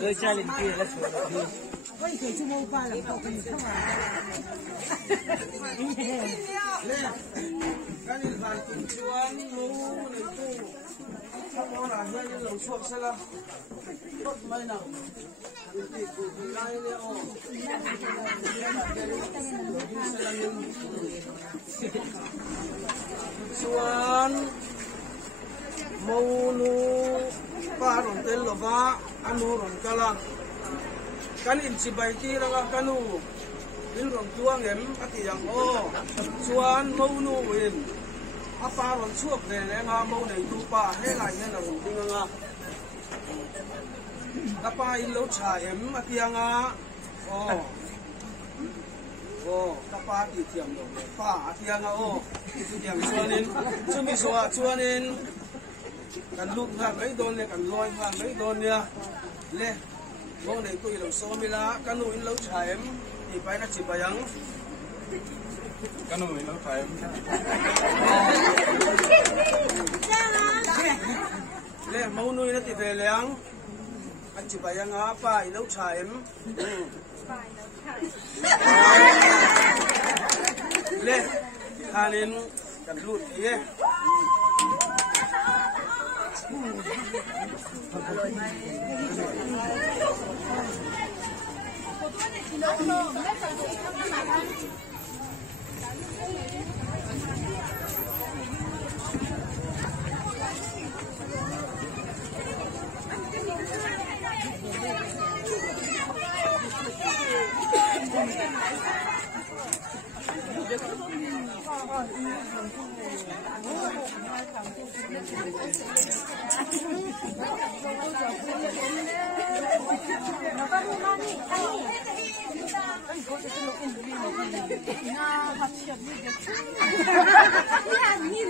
Rồi cha lên kia là xuống đi. Ôi cái chú mâu ba là cậu cái gì không à? Nè, cái này là cùng chuan mũ này tu, không có là hiện như lẩu chuột sao là, tốt mấy nào, thì cụ lại nè ô, chuan mũ nu pa rồng tên là va, anu rồng kalang, kan in si bay ti ra kanu. Yung rong tuang em ati yang o chuan mo nu win apa ron chuak de le nga mo nei tu pa he lai he na rong ting nga apa in lo cha em ati nga o apa ti tiam lo pa ati nga o ti tiam chuanin chumi so chuanin kan lut nga mai don le kan loi nga mai don nia le mo nei tu lo so mi la kanu in lo cha em thì phải nó chỉ bayang cái nó mình nó phải lẽ mau nuôi nó thì về léng anh chỉ bayang á phải nấu chảy lẽ hà lên cần lụt gì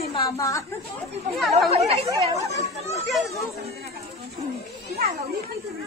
你妈妈，你看老李，你看老李很自己手。